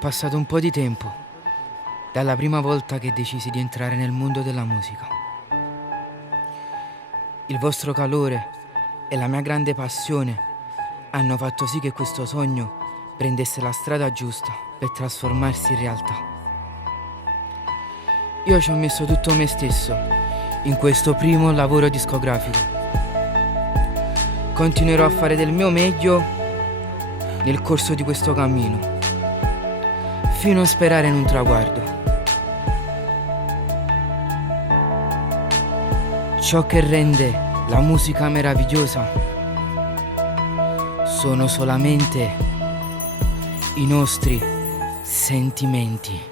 passato un po' di tempo dalla prima volta che decisi di entrare nel mondo della musica. Il vostro calore e la mia grande passione hanno fatto sì che questo sogno prendesse la strada giusta per trasformarsi in realtà. Io ci ho messo tutto me stesso in questo primo lavoro discografico. Continuerò a fare del mio meglio nel corso di questo cammino, fino a sperare in un traguardo. Ciò che rende la musica meravigliosa sono solamente i nostri sentimenti.